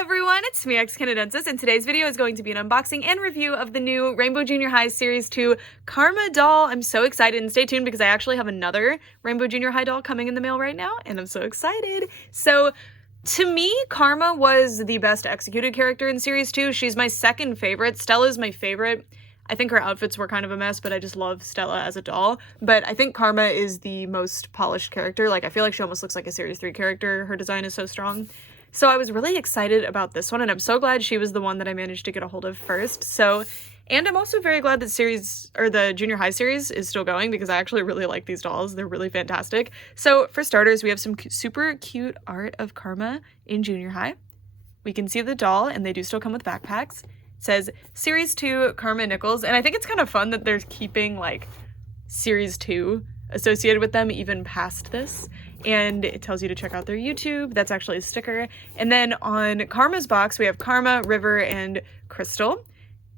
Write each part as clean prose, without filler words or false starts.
everyone, it's me, Canadensis, and today's video is going to be an unboxing and review of the new Rainbow Junior High Series 2 Karma doll. I'm so excited, and stay tuned because I actually have another Rainbow Junior High doll coming in the mail right now, and I'm so excited. So, to me, Karma was the best executed character in Series 2. She's my second favorite. Stella's my favorite. I think her outfits were kind of a mess, but I just love Stella as a doll. But I think Karma is the most polished character. Like, I feel like she almost looks like a Series 3 character. Her design is so strong. So I was really excited about this one, and I'm so glad she was the one that I managed to get a hold of first. So, and I'm also very glad that the Junior High series is still going because I actually really like these dolls. They're really fantastic. So for starters, we have some super cute art of Karma in Junior High. We can see the doll, and they do still come with backpacks. It says Series 2 Karma Nichols, and I think it's kind of fun that they're keeping like Series 2 associated with them even past this. And it tells you to check out their YouTube. That's actually a sticker. And then on Karma's box, we have Karma, River, and Crystal.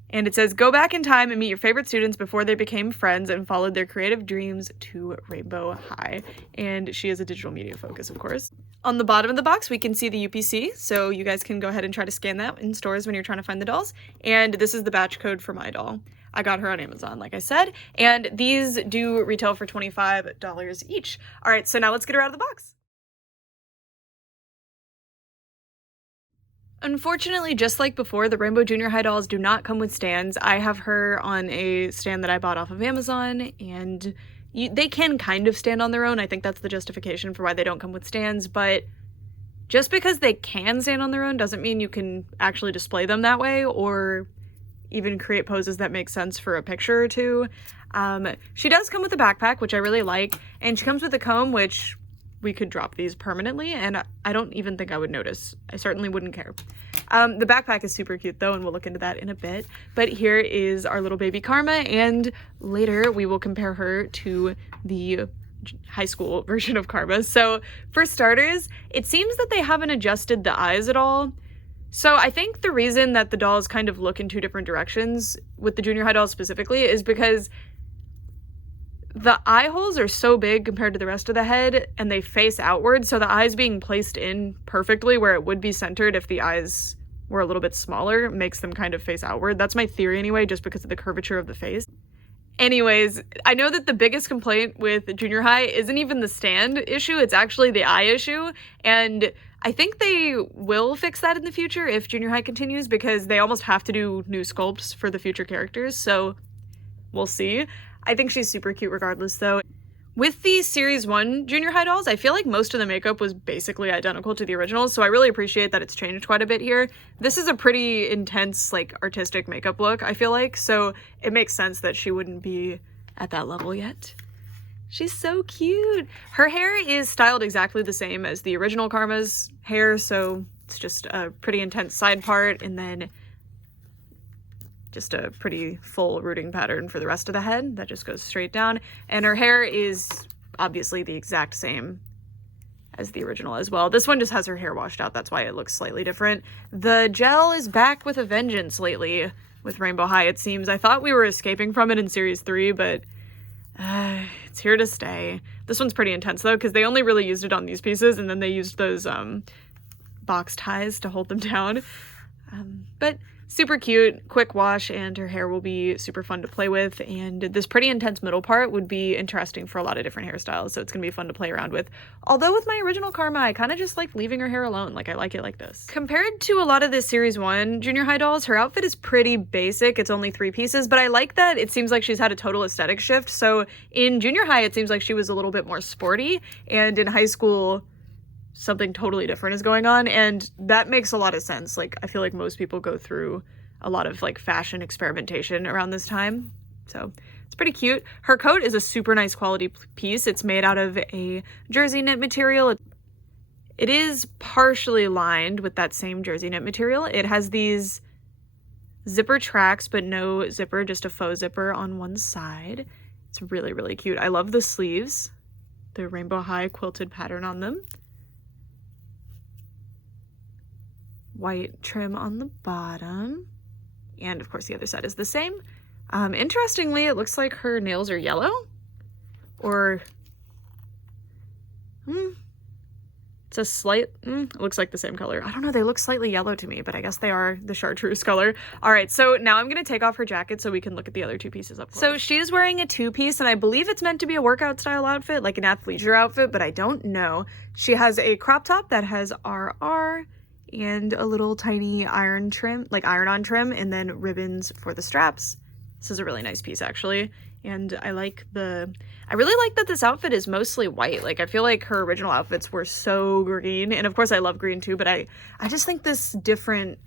And it says, go back in time and meet your favorite students before they became friends and followed their creative dreams to Rainbow High. And she is a digital media focus, of course. On the bottom of the box, we can see the UPC. So you guys can go ahead and try to scan that in stores when you're trying to find the dolls. And this is the batch code for my doll. I got her on Amazon, like I said, and these do retail for $25 each. All right, so now let's get her out of the box. Unfortunately, just like before, the Rainbow Junior High dolls do not come with stands. I have her on a stand that I bought off of Amazon, and they can kind of stand on their own. I think that's the justification for why they don't come with stands, but just because they can stand on their own doesn't mean you can actually display them that way or even create poses that make sense for a picture or two. She does come with a backpack, which I really like, and she comes with a comb, which we could drop these permanently, and I don't even think I would notice. I certainly wouldn't care. The backpack is super cute though, and we'll look into that in a bit. But here is our little baby Karma, and later we will compare her to the high school version of Karma. So for starters, it seems that they haven't adjusted the eyes at all. So I think the reason that the dolls kind of look in two different directions, with the Junior High dolls specifically, is because the eye holes are so big compared to the rest of the head, and they face outward, so the eyes being placed in perfectly where it would be centered if the eyes were a little bit smaller makes them kind of face outward. That's my theory anyway, just because of the curvature of the face. Anyways, I know that the biggest complaint with Junior High isn't even the stand issue, it's actually the eye issue, and I think they will fix that in the future if Junior High continues, because they almost have to do new sculpts for the future characters, so we'll see. I think she's super cute regardless though. With the Series 1 Junior High dolls, I feel like most of the makeup was basically identical to the originals, so I really appreciate that it's changed quite a bit here. This is a pretty intense, like, artistic makeup look, I feel like, so it makes sense that she wouldn't be at that level yet. She's so cute! Her hair is styled exactly the same as the original Karma's hair, so it's just a pretty intense side part, and then just a pretty full rooting pattern for the rest of the head that just goes straight down. And her hair is obviously the exact same as the original as well. This one just has her hair washed out, that's why it looks slightly different. The gel is back with a vengeance lately with Rainbow High, it seems. I thought we were escaping from it in Series 3, but it's here to stay. This one's pretty intense though, because they only really used it on these pieces, and then they used those box ties to hold them down. But super cute, quick wash, and her hair will be super fun to play with, and this pretty intense middle part would be interesting for a lot of different hairstyles, so it's gonna be fun to play around with. Although with my original Karma, I kind of just like leaving her hair alone, like I like it like this. Compared to a lot of the Series 1 Junior High dolls, her outfit is pretty basic. It's only 3 pieces, but I like that it seems like she's had a total aesthetic shift. So in Junior High, it seems like she was a little bit more sporty, and in high school, something totally different is going on, and that makes a lot of sense. Like, I feel like most people go through a lot of like fashion experimentation around this time, so it's pretty cute. Her coat is a super nice quality piece. It's made out of a jersey knit material. It is partially lined with that same jersey knit material. It has these zipper tracks, but no zipper, just a faux zipper on one side. It's really, really cute. I love the sleeves, the Rainbow High quilted pattern on them. White trim on the bottom, and of course the other side is the same. Interestingly, it looks like her nails are yellow, or It's a slight, it looks like the same color. I don't know, they look slightly yellow to me, but I guess they are the chartreuse color. All right, so now I'm gonna take off her jacket so we can look at the other two pieces up close. So she is wearing a two-piece, and I believe it's meant to be a workout style outfit, like an athleisure outfit, but I don't know. She has a crop top that has RR and a little tiny iron trim, like iron-on trim, and then ribbons for the straps. This is a really nice piece, actually. And I really like that this outfit is mostly white. Like, I feel like her original outfits were so green. And of course I love green too, but I just think this different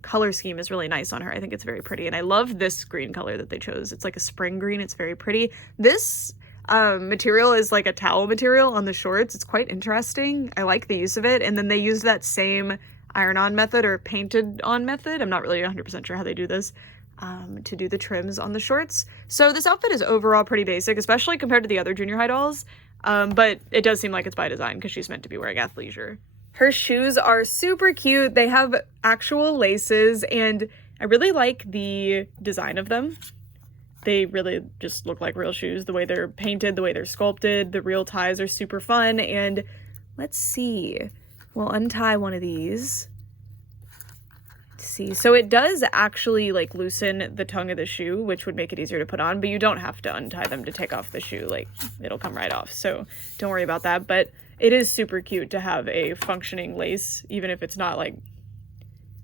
color scheme is really nice on her. I think it's very pretty. And I love this green color that they chose. It's like a spring green. It's very pretty. This material is like a towel material on the shorts. It's quite interesting. I like the use of it. And then they use that same iron-on method or painted-on method. I'm not really 100% sure how they do this. To do the trims on the shorts. So this outfit is overall pretty basic, especially compared to the other junior high dolls, but it does seem like it's by design because she's meant to be wearing athleisure. Her shoes are super cute. They have actual laces, and I really like the design of them. They really just look like real shoes. The way they're painted, the way they're sculpted, the real ties are super fun. And let's see, we'll untie one of these. See, so it does actually like loosen the tongue of the shoe, which would make it easier to put on, but you don't have to untie them to take off the shoe. Like, it'll come right off, so don't worry about that. But it is super cute to have a functioning lace, even if it's not like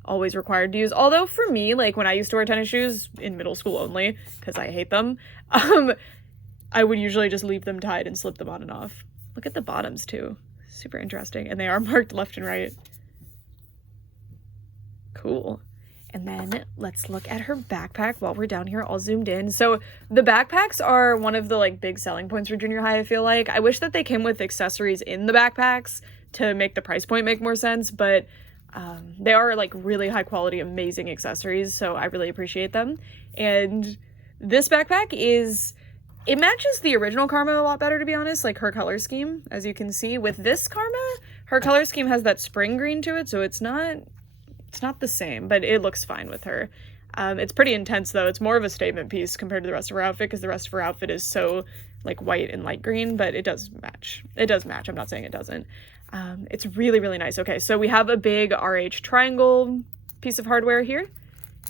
always required to use. Although for me, like when I used to wear tennis shoes in middle school only because I hate them, I would usually just leave them tied and slip them on and off. Look at the bottoms too, super interesting, and they are marked left and right. Cool. And then let's look at her backpack while we're down here all zoomed in. So the backpacks are one of the like big selling points for junior high, I feel like. I wish that they came with accessories in the backpacks to make the price point make more sense, but they are like really high quality, amazing accessories, so I really appreciate them. And this backpack it matches the original Karma a lot better, to be honest, like her color scheme. As you can see with this Karma, her color scheme has that spring green to it, so it's not the same, but it looks fine with her. It's pretty intense though. It's more of a statement piece compared to the rest of her outfit because the rest of her outfit is so like white and light green, but it does match. It does match. I'm not saying it doesn't. It's really, really nice. Okay, so we have a big RH triangle piece of hardware here,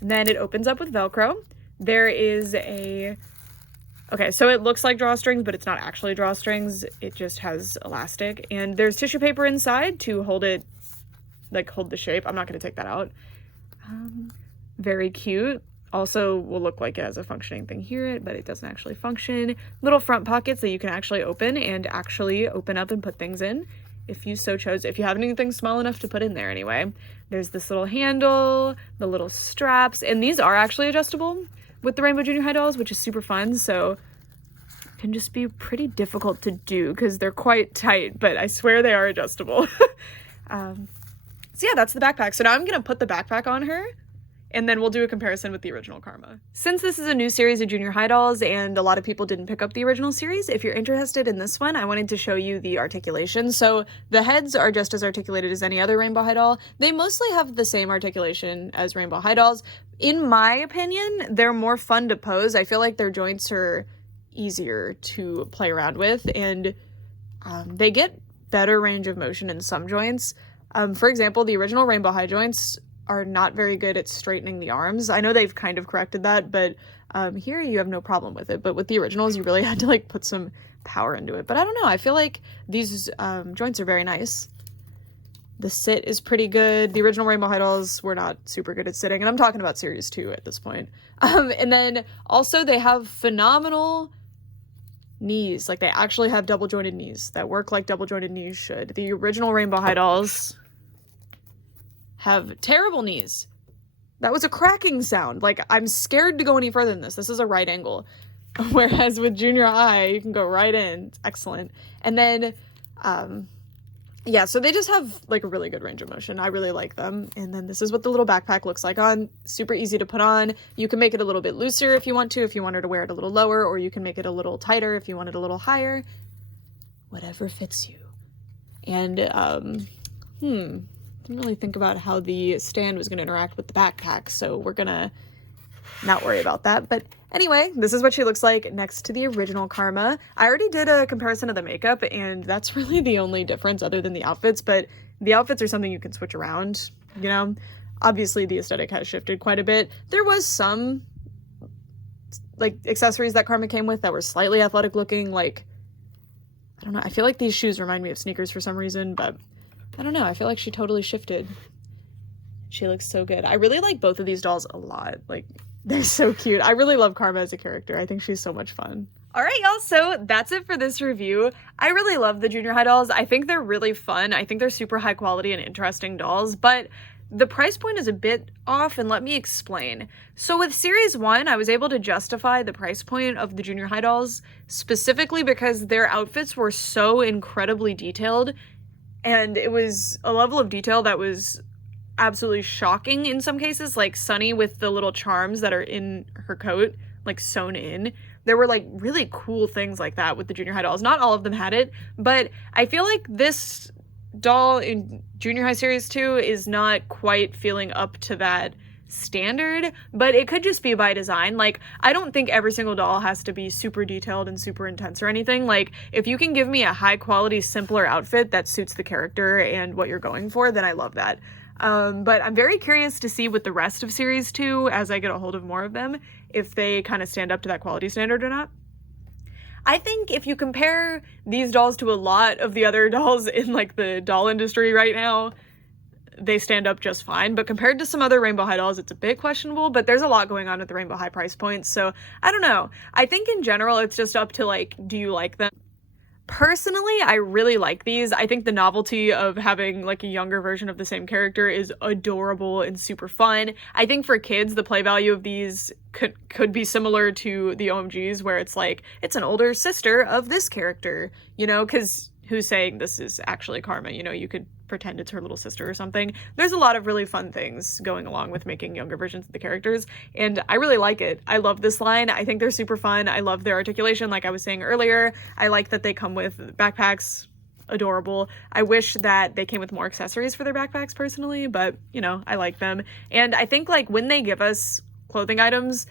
and then it opens up with Velcro. There is okay, so it looks like drawstrings, but it's not actually drawstrings. It just has elastic, and there's tissue paper inside to hold it, like hold the shape. I'm not going to take that out. Very cute. Also will look like it has a functioning thing here, but it doesn't actually function. Little front pockets that you can actually open up and put things in if you so chose, if you have anything small enough to put in there anyway. There's this little handle, the little straps, and these are actually adjustable with the Rainbow Junior High dolls, which is super fun. So it can just be pretty difficult to do because they're quite tight, but I swear they are adjustable. So yeah, that's the backpack. So now I'm going to put the backpack on her, and then we'll do a comparison with the original Karma. Since this is a new series of junior high dolls and a lot of people didn't pick up the original series, if you're interested in this one, I wanted to show you the articulation. So the heads are just as articulated as any other Rainbow High doll. They mostly have the same articulation as Rainbow High dolls. In my opinion, they're more fun to pose. I feel like their joints are easier to play around with, and they get better range of motion in some joints. For example, the original Rainbow High joints are not very good at straightening the arms. I know they've kind of corrected that, but here you have no problem with it. But with the originals, you really had to like put some power into it. But I don't know, I feel like these joints are very nice. The sit is pretty good. The original Rainbow High dolls were not super good at sitting, and I'm talking about series 2 at this point. And then also they have phenomenal knees. Like, they actually have double jointed knees that work like double jointed knees should. The original Rainbow High dolls have terrible knees. That was a cracking sound. Like, I'm scared to go any further than this. This is a right angle. Whereas with junior high, you can go right in. It's excellent. And then, yeah, so they just have like a really good range of motion. I really like them. And then this is what the little backpack looks like on. Super easy to put on. You can make it a little bit looser if you want to, if you wanted to wear it a little lower, or you can make it a little tighter if you want it a little higher. Whatever fits you. And, didn't really think about how the stand was going to interact with the backpack, so we're gonna not worry about that. But anyway, this is what she looks like next to the original Karma. I already did a comparison of the makeup, and that's really the only difference other than the outfits, but the outfits are something you can switch around, you know? Obviously, the aesthetic has shifted quite a bit. There was some, like, accessories that Karma came with that were slightly athletic looking, like, I don't know, I feel like these shoes remind me of sneakers for some reason, but I don't know, I feel like she totally shifted. She looks so good. I really like both of these dolls a lot. Like, they're so cute. I really love Karma as a character. I think she's so much fun. Alright, y'all, so that's it for this review. I really love the junior high dolls. I think they're really fun. I think they're super high quality and interesting dolls, but the price point is a bit off, and let me explain. So with Series 1, I was able to justify the price point of the junior high dolls specifically because their outfits were so incredibly detailed, and it was a level of detail that was absolutely shocking in some cases, like Sunny with the little charms that are in her coat, like sewn in. There were like really cool things like that with the junior high dolls. Not all of them had it, but I feel like this doll in Junior High Series 2 is not quite feeling up to that standard, but it could just be by design. Like, I don't think every single doll has to be super detailed and super intense or anything. Like, if you can give me a high quality, simpler outfit that suits the character and what you're going for, then I love that. But I'm very curious to see with the rest of Series 2, as I get a hold of more of them, if they kind of stand up to that quality standard or not. I think if you compare these dolls to a lot of the other dolls in, like, the doll industry right now, they stand up just fine. But compared to some other Rainbow High dolls, it's a bit questionable, but there's a lot going on at the Rainbow High price points, so I don't know. I think in general, it's just up to, like, do you like them? Personally, I really like these. I think the novelty of having like a younger version of the same character is adorable and super fun. I think for kids, the play value of these could be similar to the OMGs, where it's like, it's an older sister of this character, you know, because who's saying this is actually Karma? You know, you could pretend it's her little sister or something. There's a lot of really fun things going along with making younger versions of the characters, and I really like it. I love this line. I think they're super fun. I love their articulation, like I was saying earlier. I like that they come with backpacks. Adorable. I wish that they came with more accessories for their backpacks personally, but, you know, I like them. And I think, like, when they give us clothing items,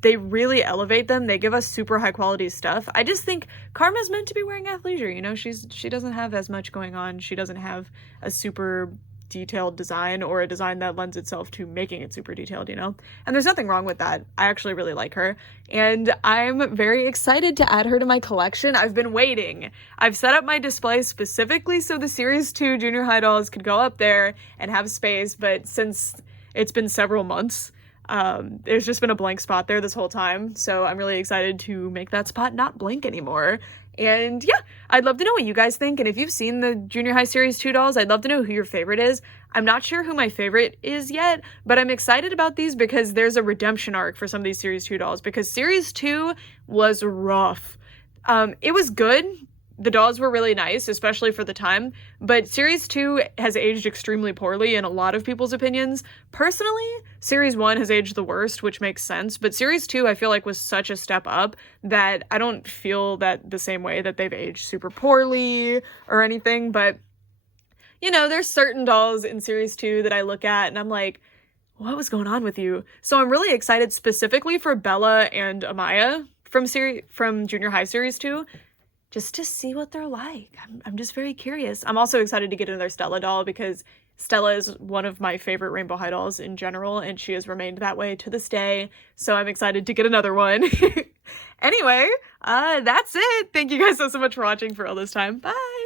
they really elevate them. They give us super high quality stuff. I just think Karma's meant to be wearing athleisure, you know? She doesn't have as much going on. She doesn't have a super detailed design or a design that lends itself to making it super detailed, you know? And there's nothing wrong with that. I actually really like her, and I'm very excited to add her to my collection. I've been waiting. I've set up my display specifically so the Series 2 junior high dolls could go up there and have space, but since it's been several months, there's just been a blank spot there this whole time, so I'm really excited to make that spot not blank anymore. And yeah, I'd love to know what you guys think, and if you've seen the Junior High Series 2 dolls, I'd love to know who your favorite is. I'm not sure who my favorite is yet, but I'm excited about these because there's a redemption arc for some of these Series 2 dolls, because Series 2 was rough. It was good. The dolls were really nice, especially for the time, but Series 2 has aged extremely poorly in a lot of people's opinions. Personally, Series 1 has aged the worst, which makes sense, but Series 2 I feel like was such a step up that I don't feel that the same way that they've aged super poorly or anything, but, you know, there's certain dolls in Series 2 that I look at and I'm like, what was going on with you? So I'm really excited specifically for Bella and Amaya from Junior High Series 2. Just to see what they're like. I'm just very curious. I'm also excited to get another Stella doll because Stella is one of my favorite Rainbow High dolls in general, and she has remained that way to this day, so I'm excited to get another one. Anyway, that's it. Thank you guys so much for watching for all this time. Bye!